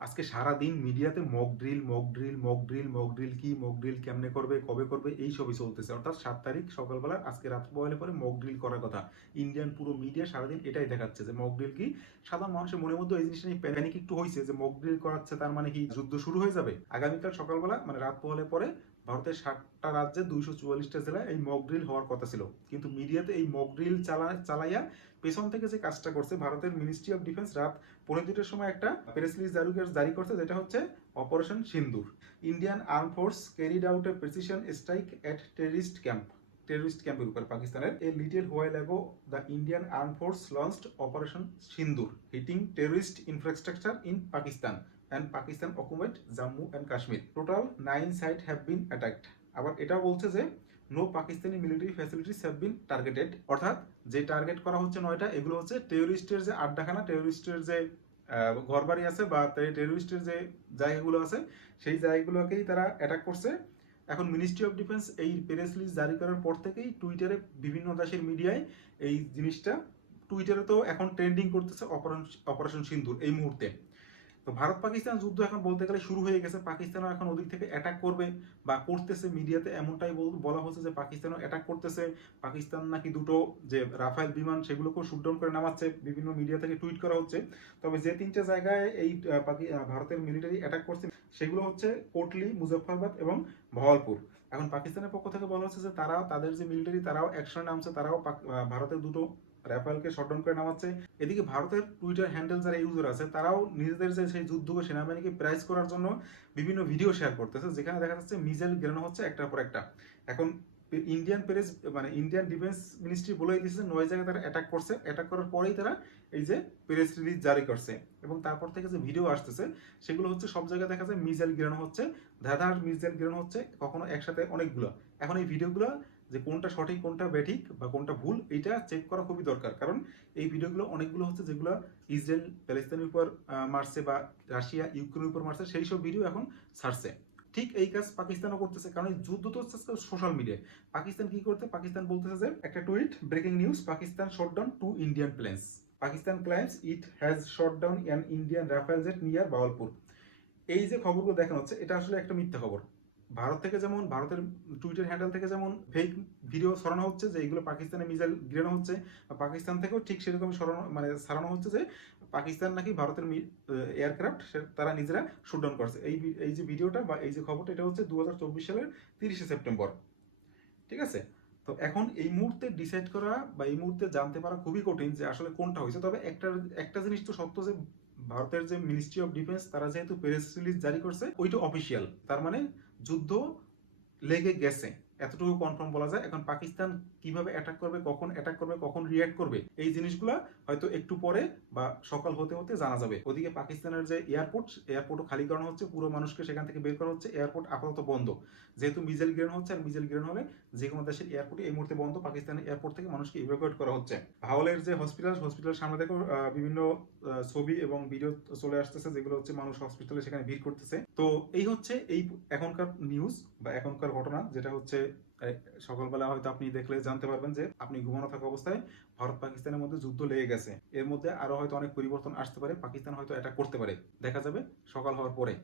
আজকে সারা দিন মিডিয়াতে mock drill mock drill mock drill mock drill কি মক ড্রিল কেমনে করবে, কবে করবে, এই সবই চলতেছে। অর্থাৎ সাত তারিখ সকালবেলা, আজকে রাত পয়লে পরে মক ড্রিল করার কথা। ইন্ডিয়ান পুরো মিডিয়া সারাদিন এটাই দেখাচ্ছে যে মক ড্রিল কি? সাধারণ মানুষের মনের মধ্যে এই জিনিসটা নিয়ে প্যানিক একটু হয়েছে যে মক ড্রিল করাচ্ছে, তার মানে কি যুদ্ধ শুরু হয়ে যাবে? আগামীকাল সকালবেলা মানে রাত পহলে পরে ভারতের ষাটটা রাজ্যে দুইশো চুয়াল্লিশটা জেলায় এই মক ড্রিল হওয়ার কথা ছিল। কিন্তু মিডিয়াতে এই মক ড্রিল চালা, চালাইয়া পেছন থেকে যে কাজটা করছে, ভারতের মিনিস্ট্রি অফ ডিফেন্স রাত পনেরো দুটোর সময় একটা প্রেস রিলিজ জারি করছে, যেটা হচ্ছে operation Sindoor. Indian arm force carried out a precision strike at terrorist camp terrorist ক্যাম্পের উপর, পাকিস্তানের। A little while ago the Indian arm force launched operation Sindoor hitting terrorist infrastructure in Pakistan and Pakistan occupied Jammu and Kashmir total nine site have been attacked আবার এটাও বলছে যে no Pakistani military facilities have been targeted অর্থাৎ যে target করা হচ্ছে নয়টা, এগুলো হচ্ছে টেররিস্টের যে আড্ডাখানা টেররিস্টের যে ঘর বাড়ি আছে বা টেররিস্টের যে জায়গাগুলো আছে, সেই জায়গাগুলোকেই তারা অ্যাটাক করছে। এখন মিনিস্ট্রি অফ ডিফেন্স এই প্রেস লিস্ট জারি করার পর থেকেই টুইটারে বিভিন্ন দেশের মিডিয়ায় এই জিনিসটা টুইটারে তো এখন ট্রেন্ডিং করতেছে অপারেশন অপারেশন সিন্ধুর এই মুহূর্তে। তো ভারত পাকিস্তান যুদ্ধ এখন বলতে গেলে শুরু হয়ে গেছে। পাকিস্তানও এখন ওদিক থেকে অ্যাটাক করবে বা করতেছে মিডিয়াতে এমনটাই বলা হচ্ছে যে পাকিস্তানও অ্যাটাক করতেছে। পাকিস্তান নাকি দুটো যে রাফায়েল বিমান সেগুলোকেও শুটডাউন করে নামাচ্ছে। বিভিন্ন মিডিয়া থেকে টুইট করা হচ্ছে। তবে যে তিনটে জায়গায় এই ভারতের মিলিটারি অ্যাটাক করছে, সেগুলো হচ্ছে কোটলি মুজফ্ফরবাদ এবং ভওয়ালপুর এখন পাকিস্তানের পক্ষ থেকে বলা হচ্ছে যে তারাও তাদের যে মিলিটারি তারাও অ্যাকশনে নামছে। তারাও ভারতের দুটো রাফালকে শটডাউন করে নামাচ্ছে। এদিকে ভারতের টুইটার হ্যান্ডেল যারা ইউজার আছে, তারাও নিজেদের যে সেই যুদ্ধকে সেনাবাহিনীকে প্রাইজ করার জন্য বিভিন্ন ভিডিও শেয়ার করতেছে, যেখানে দেখা যাচ্ছে মিজাইল গেরানো হচ্ছে একটার পর একটা। এখন ইন্ডিয়ান প্রেস মানে ইন্ডিয়ান ডিফেন্স মিনিস্ট্রি বলেই দিয়েছে, নয় জায়গায় তারা অ্যাটাক করছে। অ্যাটাক করার পরেই তারা এই যে প্রেস রিলিজ জারি করছে। এবং তারপর থেকে যে ভিডিও আসতেছে, সেগুলো হচ্ছে সব জায়গায় দেখা যায় মিজাইল গিরানো হচ্ছে ধাঁধার মিজাইল গিরানো হচ্ছে, কখনো একসাথে অনেকগুলো। এখন এই ভিডিওগুলো যে কোনটা সঠিক, কোনটা ব্যাঠিক বা কোনটা ভুল এটা চেক করা খুবই দরকার। কারণ এই ভিডিওগুলো অনেকগুলো হচ্ছে যেগুলো ইসরায়েল, প্যালেস্তানের উপর মারছে বা রাশিয়া, ইউক্রেনের উপর মারছে, সেই সব ভিডিও এখন ছাড়ছে। ঠিক এই কাজ পাকিস্তানও করতেছে, কারণ যুদ্ধ তো হচ্ছে সোশ্যাল মিডিয়ায় পাকিস্তান কি করতে পাকিস্তান বলতেছে যে একটা tweet breaking news Pakistan shot down two Indian planes Pakistan claims it has shot down an Indian Rafale jet near Bahawalpur এই যে খবরগুলো দেখানো হচ্ছে, এটা আসলে একটা মিথ্যা খবর। ভারত থেকে যেমন, ভারতের টুইটার হ্যান্ডেল থেকে যেমন ফেক ভিডিও সরানো হচ্ছে যে এইগুলো পাকিস্তানে মিসাইল গিরানো হচ্ছে পাকিস্তান থেকেও ঠিক সেরকম সরানো মানে সারানো হচ্ছে যে পাকিস্তান নাকি ভারতের এয়ারক্রাফট তারা নিজেরা শুটডাউন করছে। এই এই যে ভিডিওটা বা এই যে খবরটা, এটা হচ্ছে দুহাজার চব্বিশ সালের তিরিশে সেপ্টেম্বর। ঠিক আছে? তো এখন এই মুহূর্তে ডিসাইড করা বা এই মুহূর্তে জানতে পারা খুবই কঠিন যে আসলে কোনটা হয়েছে। তবে একটা একটা জিনিস তো সত্য যে ভারতের যে মিনিস্ট্রি অফ ডিফেন্স তারা যেহেতু প্রেস রিলিজ জারি করছে, ওইটা অফিসিয়াল তার মানে যুদ্ধ লেগে গেছে এতটুকু কনফার্ম বলা যায়। এখন পাকিস্তান কীভাবে অ্যাটাক করবে, কখন অ্যাটাক করবে, কখন রিয়াক্ট করবে, এই জিনিসগুলো হয়তো একটু পরে বা সকাল হতে হতে জানা যাবে। ওদিকে পাকিস্তানের যে এয়ারপোর্ট এয়ারপোর্টও খালি করানো হচ্ছে, পুরো মানুষকে সেখান থেকে বের করা হচ্ছে এয়ারপোর্ট আপাতত বন্ধ। যেহেতু মিজেল গ্রেন হচ্ছে, আর মিজেল গ্রেন হলে যে কোনো দেশের এয়ারপোর্টে এই মুহূর্তে বন্ধ, পাকিস্তানের এয়ারপোর্ট থেকে মানুষকে ইভ্যাকুয়েট করা হচ্ছে। হাওলের যে হসপিটাল হসপিটালের সামনে দেখো বিভিন্ন ছবি এবং ভিডিও চলে আসতেছে, যেগুলো হচ্ছে মানুষ হসপিটালে সেখানে ভিড় করতেছে। তো এই হচ্ছে এই এখনকার নিউজ বা এখনকার ঘটনা, যেটা হচ্ছে সকালবেলা হয়তো আপনি দেখলে জানতে পারবেন যে আপনি ঘুমানো থাকা অবস্থায় ভারত পাকিস্তানের মধ্যে যুদ্ধ লেগে গেছে। এর মধ্যে আরও হয়তো অনেক পরিবর্তন আসতে পারে, পাকিস্তান হয়তো এটা করতে পারে। দেখা যাবে, সকাল হওয়ার পরে।